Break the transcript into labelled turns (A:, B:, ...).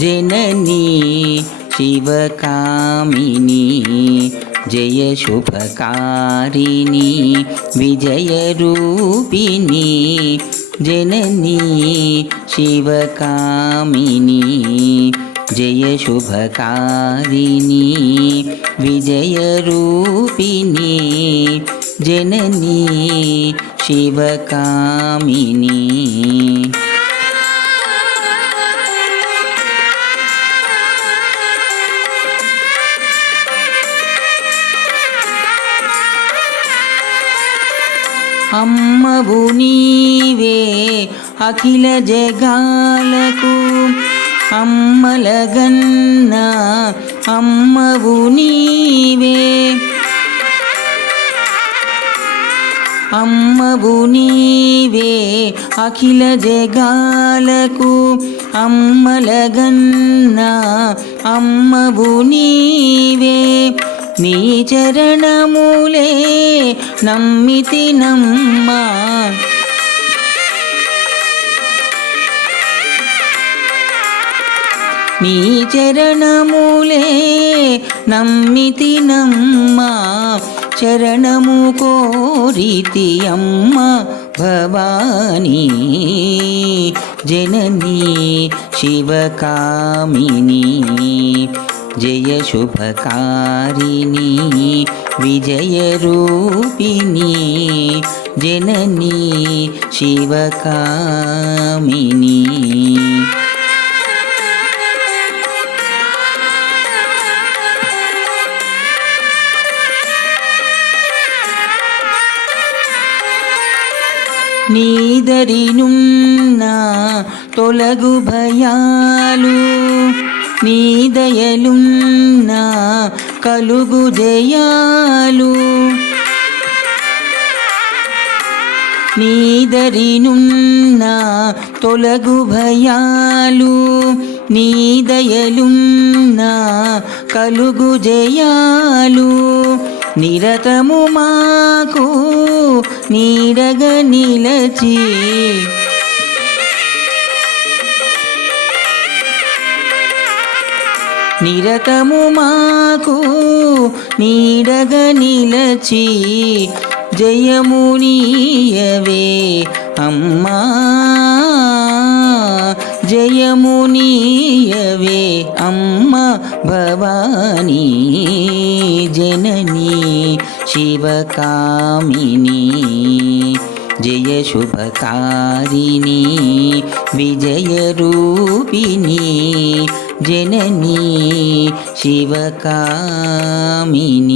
A: जननी शिवकामिनी जय शुभकारिणी विजयरूपिणी जननी शिवकामिनी जय शुभकारिणी विजयरूपिणी जननी शिवकामिनी। అమ్మవు నీవే అఖిల జగాలకు అమ్మలగన్న అమ్మవు నీవే. అమ్మవు నీవే అఖిల జగాలకు అమ్మలగన్న అమ్మవు నీవే. నీ చరణములే నమ్మితి నమ్మా. నీ చరణములే నమ్మితి నమ్మా. చరణము కోరితి అమ్మ భవానీ. జననీ శివకామిని. జయ శుభకారిణి విజయరూపిణి జనని శివకామిని. నీదరినున్న తొలగు భయాలు నీ దయలున్నా కలుగు జయాలు. నీదరినున్న తొలగు భయాలు. నీ నీదయలున్న కలుగు జయాలు. నిరతము మాకు నీడగ నిలచి నిరతము మాకు నీడగ నిలచి జయమునీయవే అమ్మా. జయమునీయవే అమ్మ భవానీ జననీ శివకామిని జయ శుభకారిణి విజయ విజయరూపిణి जननी शिवकामिनी।